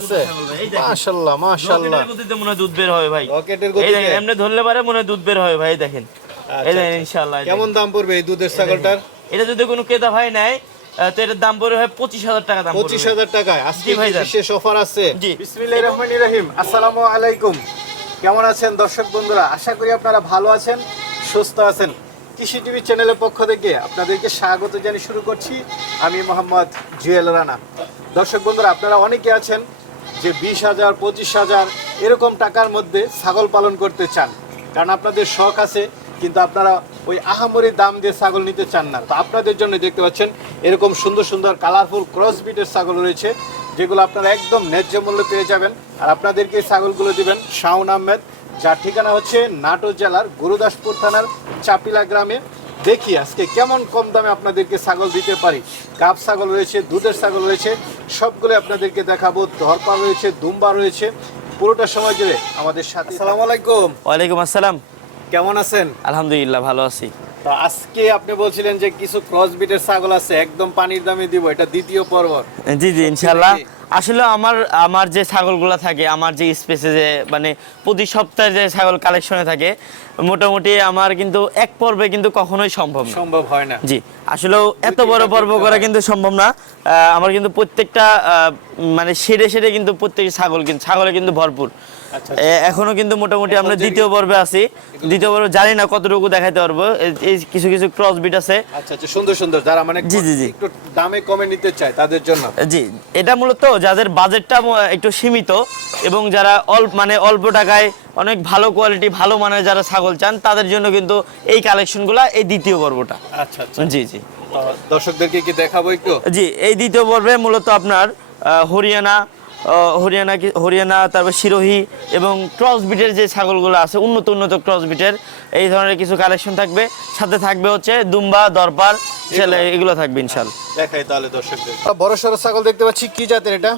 আছে। এই দেখেন। মাশাআল্লাহ মাশাআল্লাহ মনে হয় দুধ বের হবে ভাই। রকেটের গতিতে। এমনি ধরলে পারে মনে হয় দুধ বের হবে ভাই দেখেন। আচ্ছা, এই দেখেন আচ্ছা। ইনশাআল্লাহ কেমন দাম পড়বে এই দুধের ছাগলটার? এটা যদি কোনো ক্রেতা ভাই নেয় তো এটার দাম পড়বে পঁচিশ হাজার টাকা দাম পঁচিশ হাজার টাকায়। আজকে জি বিশেষ অফার আছে। জি। বিসমিল্লাহির রহমানির রহিম। আসসালামু আলাইকুম। কেমন আছেন দর্শক বন্ধুরা? আশা করি আপনারা ভালো আছেন সুস্থ আছেন। কৃষি টিভি চ্যানেলের পক্ষ থেকে আপনাদেরকে স্বাগত জানিয়ে শুরু করছি। আমি মোহাম্মদ জুয়েল রানা। দর্শক বন্ধুরা আপনারা অনেকে আছেন যে বিশ হাজার, পঁচিশ হাজার এরকম টাকার মধ্যে ছাগল পালন করতে চান। কারণ আপনাদের শখ আছে, কিন্তু আপনারা ওই আহামরি দাম দিয়ে ছাগল নিতে চান না। তো আপনাদের জন্য দেখতে পাচ্ছেন, এরকম সুন্দর সুন্দর কালারফুল ক্রস বিটের ছাগল রয়েছে, যেগুলো আপনারা একদম ন্যায্য মূল্যে পেয়ে যাবেন। আর আপনাদেরকে ছাগলগুলো দিবেন শাওন আহমেদ, যার ঠিকানা হচ্ছে নাটোর জেলার গুরুদাসপুর থানার চাপিলা গ্রামে। দেখি আজকে কেমন কম দামে আপনাদেরকে ছাগল দিতে পারি। কাপ ছাগল রয়েছে দুধের ছাগল রয়েছে সবগুলো আপনাদেরকে দেখাবো। দরপা রয়েছে দুম্বা রয়েছে। পুরোটা সময় জুড়ে আমাদের সাথে আসসালামু আলাইকুম। ওয়ালাইকুম আসসালাম। কেমন আছেন? আলহামদুলিল্লাহ ভালো আছি। তো আজকে আপনি বলছিলেন যে কিছু ক্রস বিটের ছাগল আছে একদম পানির দামে দিব এটা দ্বিতীয় পর্ব। জি জি ইনশাল্লাহ? আসলে আমার আমার যে ছাগলগুলো থাকে আমার যে স্পেসে যে মানে প্রতি সপ্তাহে যে ছাগল কালেকশনে থাকে মোটামুটি আমার কিন্তু এক পর্বে কিন্তু কখনোই সম্ভব না। সম্ভব হয় না। জি আসলে এত বড় পর্ব করা কিন্তু সম্ভব না। আহ, আমার কিন্তু প্রত্যেকটা মানে সেরে সেরে কিন্তু প্রত্যেক ছাগল কিন্তু ছাগলে কিন্তু ভরপুর। এখনও কিন্তু মোটামুটি আমরা দ্বিতীয় পর্বে আছি। দ্বিতীয় পর্বে জানি না কতটুকু দেখাইতে পারব। এই- কিছু কিছু ক্রস বিট আছে। আচ্ছা আচ্ছা সুন্দর সুন্দর। যারা মানে জি, জি, জি। একটু দামে কমে নিতে চায় তাদের জন্য। জি এটা মূলত যাদের বাজেটটা একটু সীমিত এবং যারা অল্প মানে অল্প টাকায় অনেক ভালো কোয়ালিটি ভালো মানের যারা ছাগল চান তাদের জন্য কিন্তু এই কালেকশনগুলা এই দ্বিতীয় পর্বটা। আচ্ছা আচ্ছা। জি জি। দর্শকদেরকে কি দেখাবো একটু? জি এই দ্বিতীয় পর্বে মূলত আপনার হরিয়ানা হরিয়ানা কি- হরিয়ানা তারপর সিরোহি এবং ক্রস বিটের যে ছাগলগুলো আছে উন্নত উন্নত ক্রস বিটের এই ধরনের কিছু কালেকশন থাকবে। সাথে থাকবে হচ্ছে দুম্বা দরপার ছেলে এগুলো থাকবে ইনশাল্লাহ। দেখাই তাহলে দর্শকদের। বড় সড়ো ছাগল দেখতে পাচ্ছি কি জাতের এটা?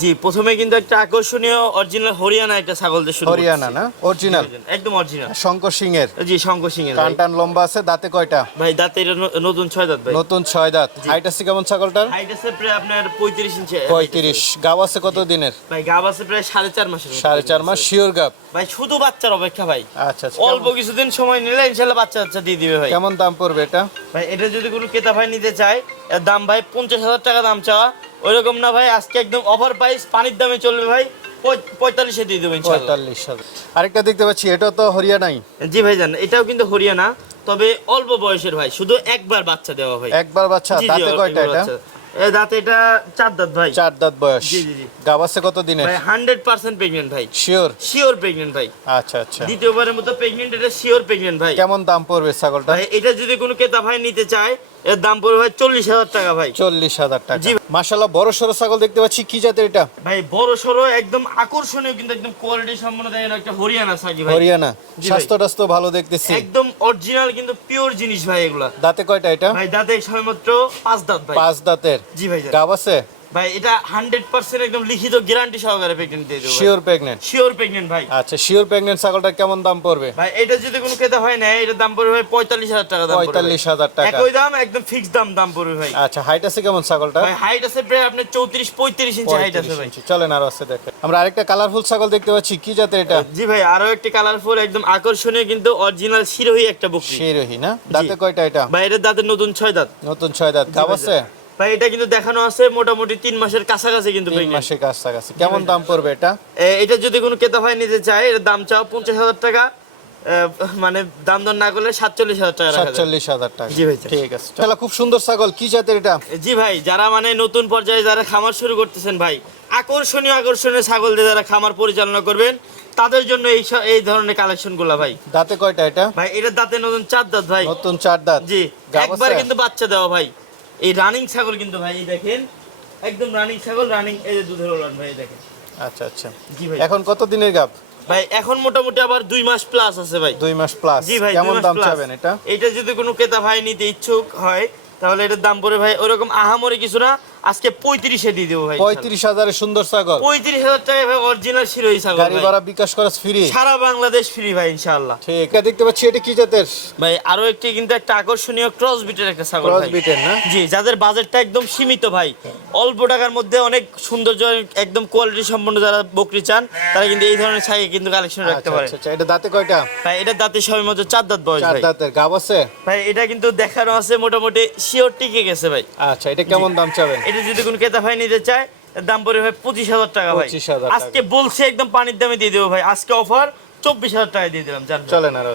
জি প্রথমে কিন্তু একটা আকর্ষণীয় অরিজিনাল হরিয়ানা একটা ছাগল দিয়ে শুরু হরিয়ানা না? অরিজিনাল একদম অরিজিনাল শঙ্কর সিং এর জি শঙ্কর সিং এর কান টান লম্বা আছে দাঁতে কয়টা? ভাই দাঁতে এটা নতুন ছয় দাঁত ভাই। নতুন ছয় দাঁত। হাইট আছে কেমন ছাগলটার? হাইট আছে প্রায় আপনার পঁয়ত্রিশ ইঞ্চি পঁয়ত্রিশ। গাব আছে কত দিনের? ভাই গাব আছে প্রায় সাড়ে চার মাসের মতো। সাড়ে চার মাস শিওর গাব। ভাই শুধু বাচ্চার অপেক্ষা ভাই। আচ্ছা আচ্ছা অল্প কিছুদিন সময় নিলে ইনশাল্লাহ বাচ্চা বাচ্চা দিয়ে দিবে ভাই। কেমন দাম পড়বে এটা? ভাই এটা যদি কোনো ক্রেতা ভাই নিতে চায় এর দাম ভাই পঞ্চাশ হাজার টাকা দাম চাওয়া। ওইরকম না ভাই আজকে একদম অফার প্রাইস পানির দামে চলবে ভাই পঁয়তাল্লিশে দিয়ে দেবো ইনশাল্লাহ। পঁয়তাল্লিশ আরেকটা দেখতে পাচ্ছি এটা তো হরিয়ানাই জি ভাই জান এটাও কিন্তু হরিয়ানা তবে অল্প বয়সের ভাই শুধু একবার বাচ্চা দেওয়া ভাই একবার বাচ্চা দাঁতে কয়টা এটা? এ দাঁতে এটা চার দাঁত ভাই। চার দাঁত বয়স। জি, জি, জি। গাব কত ভাই শিওর শিওর ভাই। আচ্ছা আচ্ছা। দ্বিতীয়বারের মতো প্রেগনেন্ট এটা শিওর প্রেগনেন্ট ভাই। কেমন দাম পড়বে ছাগলটা? ভাই এটা যদি কোনো ক্রেতা ভাই নিতে চায় এর দাম পড়বে ভাই চল্লিশ হাজার টাকা ভাই। চল্লিশ হাজার টাকা। জি। মাসাল্লাহ বড় সড়ো ছাগল দেখতে পাচ্ছি কি জাতের এটা? ভাই বড় একদম আকর্ষণীয় কিন্তু একদম কোয়ালিটি সম্পন্ন দেখেন একটা হরিয়ানা ভাই। হরিয়ানা। স্বাস্থ্য টাস্থ্য ভালো দেখতেছি। একদম অরিজিনাল কিন্তু পিওর জিনিস ভাই এগুলা। দাঁতে কয়টা এটা? ভাই দাঁতে সবেমাত্র পাঁচ দাঁত ভাই। পাঁচ দাঁতের। জি ভাই। গাব আছে? ভাই এটা হান্ড্রেড পার্সেন্ট একদম লিখিত গ্যারান্টি সহকারে প্রেগনেন্ট দিয়ে দেবো শিওর প্রেগনেন্ট শিওর প্রেগনেন্ট ভাই। আচ্ছা শিওর প্রেগনেন্ট ছাগলটা কেমন দাম পড়বে? ভাই এটা যদি কোনো ক্রেতা হয় না এটার দাম পড়বে ভাই পঁয়তাল্লিশ হাজার টাকা দাম পড়বে। পঁয়তাল্লিশ হাজার টাকা। একই দাম একদম দাম দাম পড়বে ভাই। আচ্ছা হাইট আছে কেমন ছাগলটা ভাই হাইট আছে প্রায় আপনার চৌত্রিশ পঁয়ত্রিশ ইঞ্চি হাইট আছে ভাই। চলেন আরও আছে দেখে আমরা আরেকটা কালারফুল ছাগল দেখতে পাচ্ছি কি জাতের এটা? জি ভাই আরও একটি কালারফুল একদম আকর্ষণীয় কিন্তু অরিজিনাল শিরোহী একটা বকরি। শিরোহি না? দাঁতে কয়টা এটা? ভাই এটার দাঁতের নতুন ছয় দাঁত। নতুন ছয় দাঁত। গাব আছে? ভাই এটা কিন্তু দেখানো আছে মোটামুটি তিন মাসের কাছাকাছি কিন্তু তিন মাসের কাছাকাছি। কেমন দাম পড়বে এটা? এটা যদি কোনো ক্রেতা ভাই নিতে চায় এর দাম চাও পঞ্চাশ হাজার টাকা মানে দাম দর না করলে সাতচল্লিশ হাজার টাকা সাতচল্লিশ হাজার টাকা। জি ভাই, ঠিক আছে। তাহলে খুব সুন্দর ছাগল কি জাতের এটা? জি ভাই যারা মানে নতুন পর্যায়ে যারা খামার শুরু করতেছেন ভাই আকর্ষণীয় আকর্ষণীয় ছাগল দিয়ে যারা খামার পরিচালনা করবেন তাদের জন্য এই এই ধরনের কালেকশনগুলা ভাই। দাঁতে কয়টা এটা? ভাই এটা দাঁতে নতুন চার দাঁত ভাই। নতুন চার দাঁত। জি একবার কিন্তু বাচ্চা দেওয়া ভাই। এই রানিং ছাগল কিন্তু ভাই এই দেখেন একদম রানিং ছাগল রানিং এই যে দুধের ওলান ভাই দেখেন। আচ্ছা আচ্ছা। জি ভাই। এখন কত দিনের গাব ভাই এখন মোটামুটি আবার দুই মাস প্লাস আছে ভাই। দুই মাস প্লাস জি ভাই কেমন দাম। চাবেন এটা? এটা যদি কোনো ক্রেতা ভাই নিতে ইচ্ছুক হয় তাহলে এটার দাম পড়ে ভাই ওরকম আহামরি কিছু না। আজকে পঁয়ত্রিশে দিয়ে দেবো ভাই পঁয়ত্রিশ হাজারের সুন্দর ছাগল। পঁয়ত্রিশ হাজার টাকা ভাই অরিজিনাল ছাগল গাড়ি ভাড়া বিকাশ খরচ ফ্রি সারা বাংলাদেশ ফ্রি ভাই ইনশাআল্লাহ। ঠিক এটা দেখতে পাচ্ছি এটা কি জাতের? ভাই আরও একটি কিন্তু একটা আকর্ষণীয় ক্রস বিটের একটা ছাগল ক্রস বিটের না? জি যাদের বাজেটটা একদম সীমিত ভাই। অল্প টাকার মধ্যে অনেক সৌন্দর্য একদম কোয়ালিটি সম্পন্ন যারা বকরি চান তারা কিন্তু এই ধরনের ছাগল কিন্তু কালেকশন রাখতে আচ্ছা পারে। আচ্ছা আচ্ছা, এটা দাঁতে কয়টা? ভাই এটা দাঁতে সবাই মতো চার দাঁত বয়স চার দাঁতের গাব আছে? ভাই এটা কিন্তু দেখানো আছে মোটামুটি শিওর টিকে গেছে ভাই। আচ্ছা এটা কেমন দাম চাবেন? এটা যদি কোনো ক্রেতা ভাই নিতে চায় এর দাম পড়ে ভাই পঁচিশ হাজার টাকা ভাই। আজকে বলছে একদম পানির দামে দিয়ে দেবো ভাই। আজকে অফার চব্বিশ হাজার টাকা দিয়ে দিলাম জান চলেন আর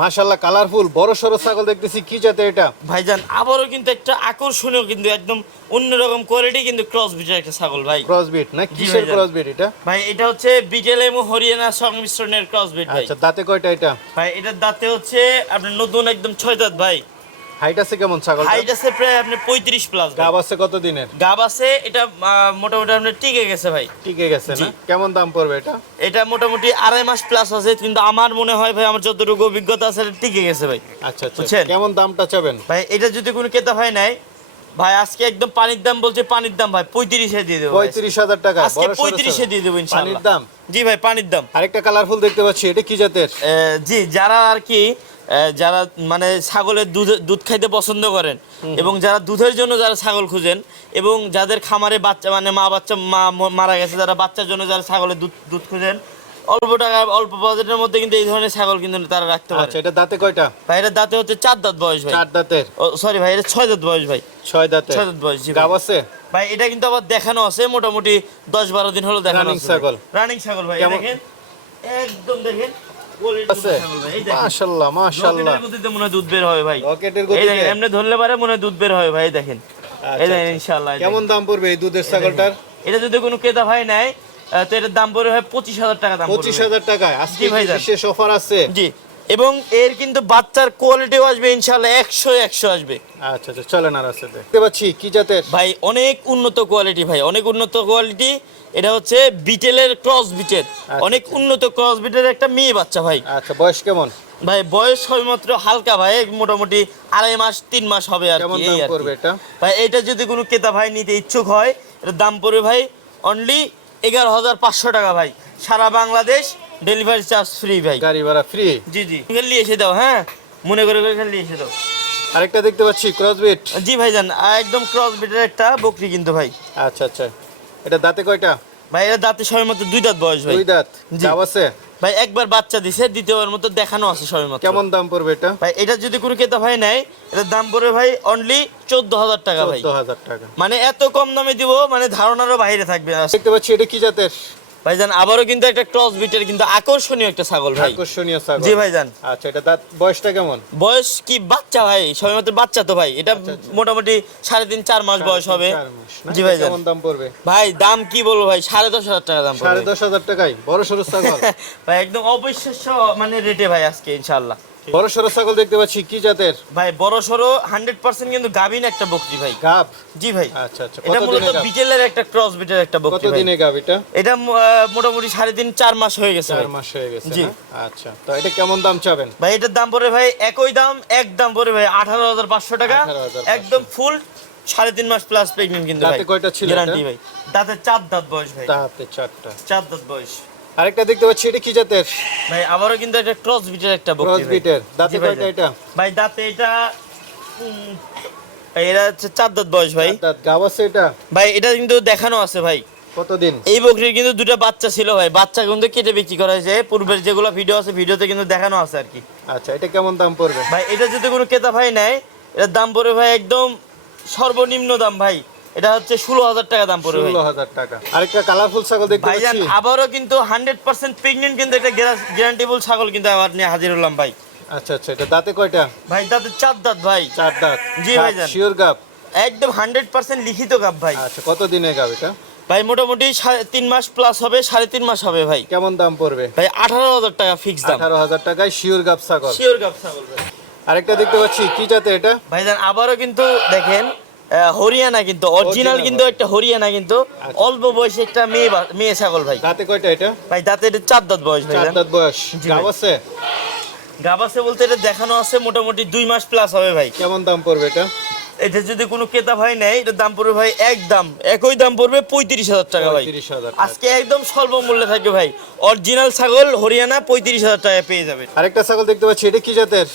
মাশাল্লাহ কালারফুল বড় সড়ো ছাগল দেখতেছি কি জাতের এটা? ভাইজান আবারও কিন্তু একটা আকর্ষণীয় কিন্তু একদম অন্যরকম কোয়ালিটি কিন্তু ক্রস বিটের একটা ছাগল ভাই। ক্রস বিট না? কিসের ক্রস বিট এটা? ভাই এটা হচ্ছে বিটেল এবং হরিয়ানা সংমিশ্রণের ক্রস বিট ভাই। আচ্ছা দাঁতে কয়টা এটা? ভাই এটার দাঁতে হচ্ছে আপনার নতুন একদম ছয় দাঁত ভাই। হাইট আছে কেমন ছাগল হাইট আছে প্রায় আপনি পঁয়ত্রিশ প্লাস গাব আছে কত দিনের? গাব আছে এটা মোটামুটি আপনার টিকে গেছে ভাই। টিকে গেছে না? কেমন দাম পড়বে এটা? এটা মোটামুটি আড়াই মাস প্লাস আছে কিন্তু আমার মনে হয় ভাই আমার যতটুকু অভিজ্ঞতা আছে এটা টিকে গেছে ভাই। আচ্ছা আচ্ছা? কেমন দামটা চাবেন? ভাই এটা যদি কোনো ক্রেতা ভাই নাই ভাই আজকে একদম পানির দাম বলছে পানির দাম ভাই পঁয়ত্রিশে দিয়ে দেবো পঁয়ত্রিশ হাজার টাকা আজকে পঁয়ত্রিশে দিয়ে দেবো পানির দাম? জি ভাই পানির দাম। আরেকটা কালারফুল দেখতে পাচ্ছি এটা কি জাতের? জি যারা আর কি যারা মানে ছাগলের দুধ দুধ খাইতে পছন্দ করেন এবং যারা দুধের জন্য যারা ছাগল খুঁজেন এবং যাদের খামারে বাচ্চা মানে মা বাচ্চা মা মারা গেছে যারা বাচ্চার জন্য যারা ছাগলের দুধ দুধ খুঁজেন অল্প টাকা অল্প বাজেটের মধ্যে কিন্তু এই ধরনের ছাগল কিন্তু তারা রাখতে পারে। আচ্ছা এটা দাঁতে কয়টা? ভাই এটা দাঁতে হচ্ছে চার দাঁত বয়স ভাই। চার দাঁতের? সরি ভাই এটা ছয় দাঁত বয়স ভাই। ছয় দাঁতের? ছয় দাঁত বয়স। গাব আছে? ভাই এটা কিন্তু আবার দেখানো আছে মোটামুটি দশ বারো দিন হলো দেখানো ছাগল। রানিং ছাগল ভাই দেখেন একদম দেখেন আছে। ভাই, মনে দুধ বের হবে ভাই। রকেটের এই দেখেন এমনি ধরলে পারে মনে হয় দুধ বের হবে ভাই দেখেন। আচ্ছা, এই দেখেন আচ্ছা। ইনশাআল্লাহ কেমন দাম পড়বে এই দুধের ছাগলটার? এটা যদি কোনো ক্রেতা ভাই নেয় তো এটার দাম পড়বে হয় পঁচিশ হাজার টাকা দাম পঁচিশ হাজার টাকায়। আজকে ভাই। বিশেষ অফার আছে। জি। এবং এর কিন্তু বাচ্চার কোয়ালিটিও আসবে ইনশাআল্লাহ একশো একশো আসবে। আচ্ছা আচ্ছা চলেন আর আছে দেখতে পাচ্ছি কি জাতের? ভাই অনেক উন্নত কোয়ালিটি ভাই অনেক উন্নত কোয়ালিটি এটা হচ্ছে বিটেলের ক্রস বিটেল। অনেক উন্নত ক্রস বিটের একটা মেয়ে বাচ্চা ভাই। আচ্ছা বয়স কেমন? ভাই বয়স সবেমাত্র হালকা ভাই মোটামুটি আড়াই মাস তিন মাস হবে আর কি এই আর কি। এটা? ভাই এটা যদি কোনো ক্রেতা ভাই নিতে ইচ্ছুক হয় এটার দাম পড়বে ভাই অনলি এগারো হাজার পাঁচশো টাকা ভাই। সারা বাংলাদেশ ডেলিভারি চার্জ ফ্রি ভাই। গাড়ি ভাড়া ফ্রি জি জি। খেলে এসে দাও হ্যাঁ? মনে করে করে খেলে এসে দাও। আরেকটা দেখতে পাচ্ছি ক্রসবিট জি ভাইজান আহ, একদম ক্রস বিটের একটা বকরি কিন্তু ভাই। আচ্ছা আচ্ছা। এটা দাঁতে কয়টা? ভাই এটা দাঁতে সবের মতো দুই দাঁত বয়স ভাই। দুই দাঁত। গাব আছে? ভাই একবার বাচ্চা দিছে দ্বিতীয়বার মতো দেখানো আছে সবের মতো। কেমন দাম পড়বে এটা? ভাই এটা যদি কোনো ক্রেতা ভাই নেয় এটার দাম পড়বে ভাই অনলি চোদ্দ হাজার টাকা ভাই। চোদ্দ হাজার টাকা। মানে এত কম দামে দিব মানে ধারণারও বাইরে থাকবে। দেখতে পাচ্ছি এটা কি জাতের? ভাইজান আবারও কিন্তু একটা ক্রস বিটের কিন্তু আকর্ষণীয় একটা ছাগল ভাই। আকর্ষণীয় ছাগল। জি ভাইজান। আচ্ছা এটা দাঁত বয়সটা কেমন? বয়স কি বাচ্চা ভাই? সবাই মাত্র বাচ্চা তো ভাই। এটা মোটামুটি সাড়ে তিন চার মাস বয়স হবে? জি ভাইজান। কেমন দাম পড়বে? ভাই দাম কি বলব ভাই? সাড়ে দশ হাজার টাকা দাম সাড়ে দশ হাজার টাকায় বড় সরু ছাগল। ভাই একদম অবিশ্বাস্য মানে রেটে ভাই আজকে ইনশাল্লাহ বড় সড়ো ছাগল দেখতে পাচ্ছি কি জাতের? ভাই বড় হান্ড্রেড পার্সেন্ট কিন্তু গাবিন একটা বকরি ভাই। গাব জি ভাই। আচ্ছা আচ্ছা। এটা মূলত বিটেলের একটা ক্রস বিটের একটা বকরি ভাই। গাব এটা? এটা মোটামুটি সাড়ে তিন চার মাস হয়ে গেছে মাস হয়ে গেছে জি। আচ্ছা। তো এটা কেমন দাম চাবেন? ভাই এটার দাম পড়ে ভাই একই দাম এক দাম পড়ে ভাই আঠারো হাজার পাঁচশো টাকা। একদম ফুল সাড়ে তিন মাস প্লাস প্রেগনেন্ট কিন্তু দাঁতে ভাই। কয়টা ছিল গ্যারান্টি ভাই। দাঁতে চার দাঁত বয়স ভাই। তাহাতে চারটা। চার দাঁত বয়স। আরেকটা দেখতে পাচ্ছি এটা কি জাতের? ভাই আবারও কিন্তু এটা ক্রস বিটের একটা বকরি ক্রস। বিটের দাঁতে কয়টা এটা? ভাই দাঁতে এটা এটা হচ্ছে চার দাঁত বয়স ভাই। দাঁত। গাব আছে এটা? ভাই এটা কিন্তু দেখানো আছে ভাই। কতদিন? এই বকরির কিন্তু দুটো বাচ্চা ছিল ভাই। বাচ্চা কিন্তু কেটে বিক্রি করা হয়েছে। পূর্বের যেগুলো ভিডিও আছে ভিডিওতে কিন্তু দেখানো আছে আর কি। আচ্ছা এটা কেমন দাম পড়বে? ভাই এটা যদি কোনো ক্রেতা ভাই নেয় এটার দাম পড়বে ভাই একদম সর্বনিম্ন দাম ভাই। এটা হচ্ছে ষোলো হাজার টাকা দাম পড়বে ষোলো হাজার টাকা। আরেকটা কালারফুল ছাগল দেখতে ভাইজান আবারও কিন্তু হান্ড্রেড পার্সেন্ট প্রেগনেন্ট কিন্তু একটা গ্যারান্টিবল ছাগল কিন্তু আবার নিয়ে হাজির হলাম ভাই। আচ্ছা আচ্ছা এটা দাঁতে কয়টা? ভাই দাঁতে চার দাঁত ভাই। চার দাঁত। জি ভাইজান। শিওর গাব? একদম হান্ড্রেড পার্সেন্ট লিখিত গাব ভাই। আচ্ছা কত দিনে গাব এটা? ভাই মোটামুটি তিন মাস প্লাস হবে সাড়ে তিন মাস হবে ভাই। কেমন দাম পড়বে? ভাই আঠারো হাজার টাকা ফিক্স দাম। আঠারো হাজার টাকায় শিওর গাব ছাগল। শিওর গাব ছাগল ভাই। আরেকটা দেখতে পাচ্ছি কি জাতে এটা? ভাইজান আবারও কিন্তু দেখেন হরিয়ানা কিন্তু অরিজিনাল কিন্তু একটা হরিয়ানা কিন্তু। আচ্ছা। অল্প বয়সে একটা মেয়ে মেয়ে ছাগল ভাই। দাঁতে কয়টা এটা? ভাই দাঁতে এটা চার দাঁত বয়স ভাই চার দাঁত বয়স। জি গাব আছে? বলতে এটা দেখানো আছে মোটামুটি দুই মাস প্লাস হবে ভাই। কেমন দাম পড়বে এটা? এটা যদি কোনো ক্রেতা ভাই নেয় এটা দাম পড়বে ভাই এক দাম। একই দাম পড়বে পঁয়ত্রিশ হাজার টাকা ভাই। 35,000 টাকা। আজকে একদম স্বল্প মূল্যে থাকবে ভাই। অরিজিনাল ছাগল হরিয়ানা পঁয়ত্রিশ হাজার টাকা পেয়ে যাবে। আরেকটা ছাগল দেখতে পাচ্ছি এটা কি জাতের?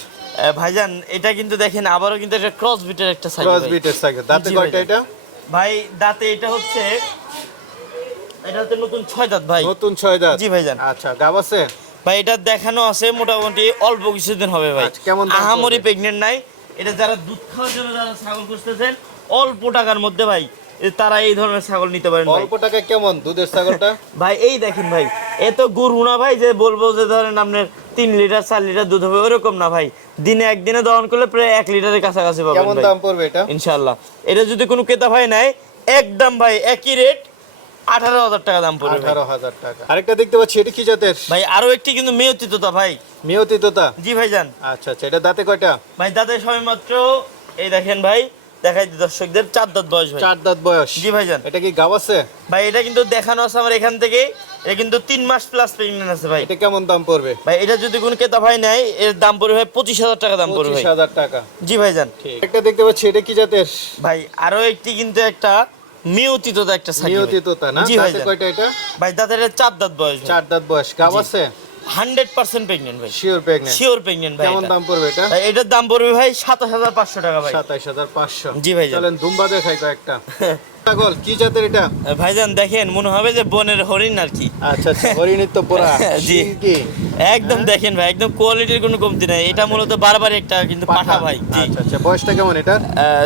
ভাইজান এটা কিন্তু দেখেন আবারও কিন্তু একটা ক্রস বিটের একটা ছাগল ক্রস। বিটের ছাগল দাঁতে কয়টা এটা? ভাই দাঁতে এটা হচ্ছে এটা হচ্ছে নতুন ছয় দাঁত ভাই। নতুন ছয় দাঁত? জি ভাইজান। আচ্ছা গাব আছে? ভাই এটা দেখানো আছে মোটামুটি অল্প কিছুদিন হবে ভাই। আচ্ছা, কেমন আহামরি? প্রেগনেন্ট নাই। এটা যারা দুধ খাওয়ার জন্য যারা ছাগল খুঁজতেছেন অল্প টাকার মধ্যে ভাই তারা এই ধরনের ছাগল নিতে পারেন অল্প টাকা কেমন দুধের ছাগলটা? ভাই এই দেখেন ভাই এত গরু না ভাই যে বলব যে ধরেন আপনার তিন লিটার চার লিটার দুধ হবে ওরকম না ভাই। দিনে একদিনে দহন করলে প্রায় এক লিটারের কাছাকাছি পাবেন কেমন দাম পড়বে এটা? ইনশাল্লাহ এটা যদি কোনো ক্রেতা ভাই নেয় একদম ভাই একই রেট আঠারো হাজার টাকা দাম পড়বে ভাই। আঠারো হাজার টাকা। আরেকটা দেখতে পাচ্ছি এটা কি জাতের? ভাই আরও একটি কিন্তু মেয়তিততা ভাই। মিয়তি তোতা? জি ভাইজান। আচ্ছা আচ্ছা এটা দাঁতে কয়টা? ভাই দাঁতের সবাই মাত্র এই দেখেন ভাই দেখাই দিই দর্শকদের চার দাঁত বয়স ভাই। চার দাঁত বয়স। জি ভাইজান। এটা কি গাব আছে? ভাই এটা কিন্তু দেখানো আছে আমার এখান থেকে। এটা কিন্তু তিন মাস প্লাস প্রেগনেন্ট আছে ভাই। এটা কেমন দাম পড়বে? ভাই এটা যদি কোনো ক্রেতা ভাই নেয় এর দাম পড়বে ভাই পঁচিশ হাজার টাকা দাম পড়বে পঁচিশ ভাই হাজার টাকা। জি ভাইজান। ঠিক। একটা দেখতে পাচ্ছি এটা কি জাতের? ভাই আরও একটি কিন্তু একটা মিয়তিততা একটা মিয়তি না? জি ভাইজান। কয়টা এটা? ভাই দাঁতের এটা চার দাঁত বয়স চার দাঁত বয়স। গাব আছে? হান্ড্রেড পার্সেন্ট প্রেগনেন্ট ভাই। শিওর প্রেগনেন্ট শিওর প্রেগনেন্ট ভাই কেমন দাম পড়বে এটা? এটার দাম পড়বে ভাই সাতাশ হাজার পাঁচশো টাকা ভাই। সাতাইশ হাজার পাঁচশো। জি ভাই চলেন দুম্বা দেখাই কয়েকটা। ছাগল কি জাতের এটা? ভাইজান দেখেন মনে হবে যে বনের হরিণ আর কি। আচ্ছা আচ্ছা হরিণের তো পোড়া। জি। একদম দেখেন ভাই একদম কোয়ালিটির কোনো কমতি নাই। এটা মূলত বারবার একটা কিন্তু পাঠা। ভাই জি। আচ্ছা আচ্ছা বয়সটা কেমন এটা?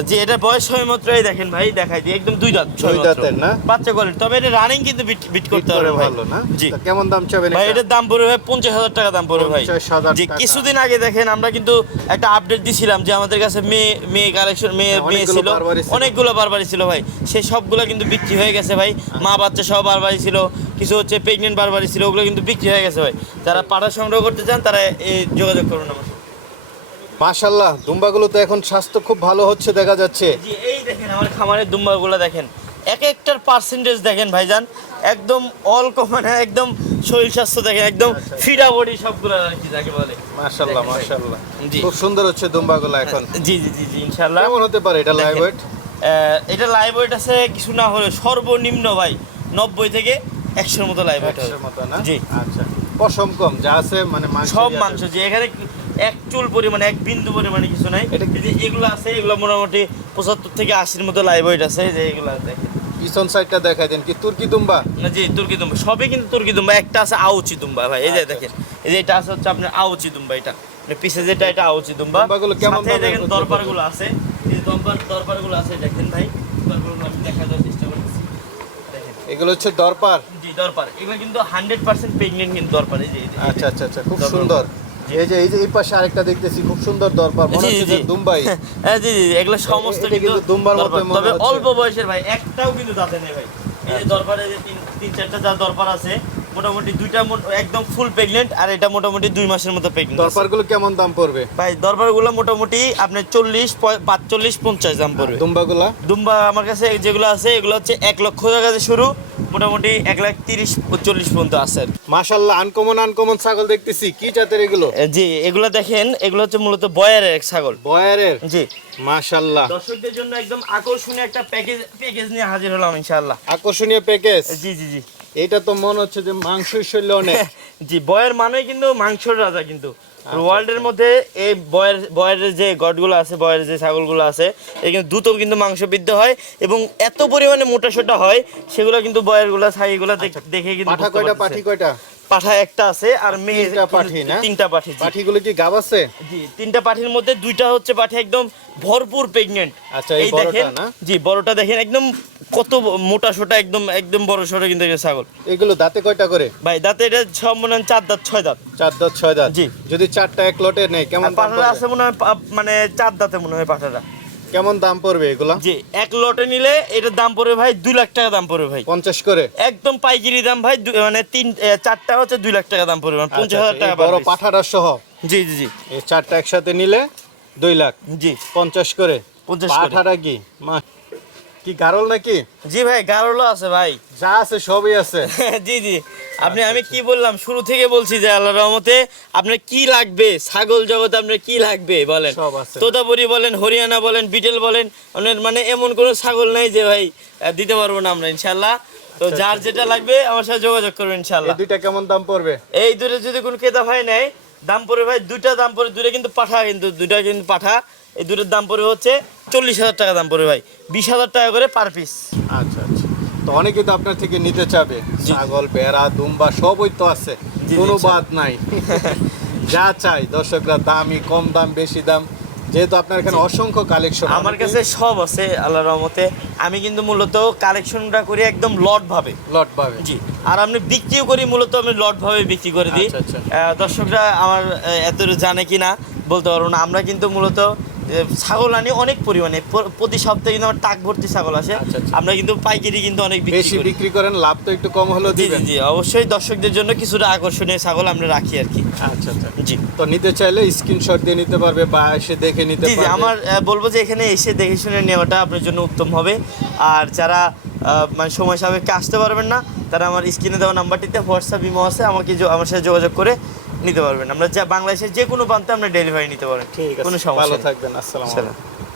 জি এটা বয়স সময় মাত্রই দেখেন ভাই দেখাই দিই একদম দুই দাঁত দুই দাঁতের না? বাচ্চা কোয়ালিটি তবে এটা রানিং কিন্তু বিট বিট করতে ভাই। না? জি। কেমন দাম চাবেন ভাই এটার দাম পড়বে ভাই পঞ্চাশ হাজার টাকা দাম পড়বে ভাই। 50,000 যে টাকা। কিছুদিন আগে দেখেন আমরা কিন্তু একটা আপডেট দিছিলাম যে আমাদের কাছে মেয়ে মেয়ে কালেকশন মেয়ে হ্যাঁ, মেয়ে ছিল। অনেকগুলো বারবারই ছিল ভাই। সেই সবগুলো কিন্তু বিক্রি হয়ে গেছে ভাই। মা বাচ্চা সব বারবারই ছিল কিছু হচ্ছে প্রেগনেন্ট বারবারই ছিল ওগুলো কিন্তু বিক্রি হয়ে গেছে ভাই। যারা পাঠা সংগ্রহ করতে চান তারা এই যোগাযোগ করুন আমার। মাশাল্লাহ দুম্বাগুলো তো এখন স্বাস্থ্য খুব ভালো হচ্ছে দেখা যাচ্ছে। জি এই দেখেন আমার খামারের দুম্বাগুলো দেখেন। এক একটার পার্সেন্টেজ দেখেন ভাইজান। একদম অল্প মানে একদম শরীর স্বাস্থ্য দেখেন একদম ফিডা বডি সবগুলো আর কি যাকে বলে। মাশাল্লাহ মাশাল্লাহ জি। খুব সুন্দর হচ্ছে দুম্বাগুলো এখন। জি জি জি জি ইনশাল্লাহ কেমন হতে পারে এটা লাইভ ওয়েট এটা লাইভ ওয়েট আছে কিছু না হলে সর্বনিম্ন ভাই নব্বই থেকে একশোর মতো লাইভ ওয়েট একশোর মতো না? জি। আচ্ছা। পশম কম যা আছে মানে সব মাংস যে এখানে এক চুল পরিমাণে এক বিন্দু পরিমাণে কিছু নাই। এগুলো আছে এগুলো মোটামুটি পঁচাত্তর থেকে আশির মতো লাইভ ওয়েট আছে যে এগুলো দেখেন পিছন সাইডটা দেখাই দেন কি তুর্কি দুম্বা? না জি তুর্কি দুম্বা। সবই কিন্তু তুর্কি দুম্বা একটা আছে আউচি দুম্বা ভাই এই যে আচ্ছা, দেখেন। এই যে এটা আছে হচ্ছে আপনার আউচি দুম্বা এটা। মানে পিছে যেটা এটা আউচি দুম্বা। দুম্বাগুলো কেমন সাথে দেখেন বিক্রি দরবারগুলো আছে। দরবার দরবার আছে দেখেন ভাই। দরবারগুলো আমি দেখা দেওয়ার চেষ্টা করতেছি। এগুলো হচ্ছে দরপার? জি দরবার এগুলো কিন্তু হান্ড্রেড পার্সেন্ট প্রেগনেন্ট কিন্তু দরবার এই যে আচ্ছা আচ্ছা আচ্ছা খুব সুন্দর। এই যে এই যে এই পাশে আরেকটা দেখতেছি খুব সুন্দর দরপার মনে হচ্ছে যে দুম্বাই। হ্যাঁ, জি জি এগুলো সমস্ত কিন্তু দুম্বার মতোই তবে অল্প বয়সের ভাই একটাও কিন্তু দাঁতে নেই ভাই। এই যে দরবারে যে তিন তিন চারটা যা দরবার আছে মোটামুটি দুইটা একদম ফুল প্রেগনেন্ট আর এটা মোটামুটি দুই মাসের মতো প্রেগনেন্ট দরপারগুলো কেমন দাম পড়বে? ভাই দরবারগুলো মোটামুটি আপনার চল্লিশ পাঁচচল্লিশ পঞ্চাশ দাম পড়বে। দুম্বাগুলা? দুম্বা আমার কাছে যেগুলো আছে এগুলো হচ্ছে এক লক্ষ টাকা শুরু। মোটামুটি এক লাখ তিরিশ চল্লিশ পর্যন্ত আছে। মাশাল্লাহ আনকমন আনকমন ছাগল দেখতেছি। কি জাতের এগুলো? জি এগুলো দেখেন এগুলো হচ্ছে মূলত বয়ারের এক ছাগল। বয়ারের? জি। মাশাল্লাহ দর্শকদের জন্য একদম আকর্ষণীয় একটা প্যাকেজ প্যাকেজ নিয়ে হাজির হলাম ইনশাআল্লাহ। আকর্ষণীয় প্যাকেজ? জি জি জি। এটা তো মনে হচ্ছে যে মাংস শৈলী অনেক। জি বয়ের মানে কিন্তু মাংসর রাজা কিন্তু। ওয়ার্ল্ডের মধ্যে এই বয়ের বয়ের যে গডগুলো আছে বয়ের যে ছাগলগুলো আছে এই কিন্তু দ্রুত কিন্তু মাংস বৃদ্ধি হয় এবং এত পরিমাণে মোটা সোটা হয় সেগুলো কিন্তু বয়েরগুলো ছাগলগুলো দেখে কিন্তু পাঠা কয়টা পাঠি কয়টা? পাঠা একটা আছে আর মেয়ে তিনটা পাঠি না? তিনটা পাঠি। পাঠিগুলো কি গাব আছে? জি তিনটা পাঠির মধ্যে দুইটা হচ্ছে পাঠি একদম ভরপুর প্রেগনেন্ট আচ্ছা, এই বড়টা দেখেন না? জি বড়টা দেখেন একদম কত মোটা সোটা একদম একদম বড় সড়ো কিন্তু এটা ছাগল। এগুলো দাঁতে কয়টা করে? ভাই দাঁতে এটা সব মনে হয় চার দাঁত ছয় দাঁত। চার দাঁত ছয় দাঁত? জি। যদি চারটা এক লটে নেই কেমন পাঠাটা আছে মনে হয় মানে চার দাঁতে মনে হয় পাঠাটা কেমন দাম পড়বে এগুলা? জি এক লটে নিলে এটার দাম পড়বে ভাই দুই লাখ টাকা দাম পড়বে ভাই। পঞ্চাশ করে? একদম পাইকারি দাম ভাই মানে তিন চারটা হচ্ছে দুই লাখ টাকা দাম পড়বে মানে পঞ্চাশ আচ্ছা, হাজার টাকা বড় পাঠাটা সহ? জি জি জি। এই চারটা একসাথে নিলে দুই লাখ? জি। পঞ্চাশ করে? 50 করে। পাঠাটা কি? মা- কি গারল নাকি? জি ভাই গারলো আছে ভাই। যা আছে সবই আছে। জি জি। আপনি আমি কি বললাম? শুরু থেকে বলছি যে আল্লাহ রহমতে আপনার কি লাগবে? ছাগল জগতে আপনার কি লাগবে? বলেন। তোতাপুরি বলেন হরিয়ানা বলেন বিটেল বলেন আপনার মানে এমন কোনো ছাগল নাই যে ভাই দিতে পারব না আমরা ইনশাল্লাহ তো আচ্ছা, যার যেটা লাগবে আমার সাথে যোগাযোগ করবেন এই ইনশাল্লাহ দুইটা কেমন দাম পড়বে? এই দুটো যদি কোনো ক্রেতা ভাই নেয় দাম পড়বে ভাই দুইটা দাম পড়বে দুইটা কিন্তু পাঠা কিন্তু দুইটা কিন্তু পাঠা। এই দুটোর দাম পড়বে হচ্ছে চল্লিশ হাজার টাকা দাম পড়বে ভাই। বিশ হাজার টাকা করে পার পিস আচ্ছা আচ্ছা। তো অনেকে তো আপনার থেকে নিতে চাবে। ছাগল বেড়া দুম্বা সবই তো আছে। কোনো বাদ নাই। যা চাই দর্শকরা দামি কম দাম বেশি দাম। যেহেতু আপনার এখানে অসংখ্য কালেকশন আমার কাছে সব আছে আল্লাহ রহমতে। আমি কিন্তু মূলত কালেকশনটা করি একদম লট ভাবে। লট পাবে জি। আর আমি বিক্রিও করি মূলত আমি লট ভাবে বিক্রি করে দিই। আচ্ছা, আচ্ছা। দর্শকরা আমার এত জানে কি না বলতে পারব না। আমরা কিন্তু মূলত ছাগল আনি অনেক পরিমাণে। প্রতি সপ্তাহে কিন্তু আমার টাক ভর্তি ছাগল আসে। আচ্ছা, আচ্ছা। আমরা কিন্তু পাইকারি কিন্তু অনেক বেশি বিক্রি করেন লাভ তো একটু কম হলেও জি জি জি অবশ্যই দর্শকদের জন্য কিছুটা আকর্ষণীয় ছাগল আমরা রাখি আর কি। আচ্ছা আচ্ছা। জি। তো নিতে চাইলে স্ক্রিনশট দিয়ে নিতে পারবে বা এসে দেখে নিতে জি পারবে। আমার বলব যে এখানে এসে দেখে শুনে নেওয়াটা আপনার জন্য উত্তম হবে। আর যারা মানে সময় সাপেক্ষে আসতে পারবেন না তারা আমার স্ক্রিনে দেওয়া নাম্বারটিতে হোয়াটসঅ্যাপ ইমো আছে আমাকে আমার সাথে যোগাযোগ করে নিতে পারবেন। আমরা যা বাংলাদেশের যে কোনো প্রান্তে আমরা ডেলিভারি নিতে পারেন ঠিক আছে। কোনো সমস্যা ভালো থাকবেন। আসসালামু আলাইকুম।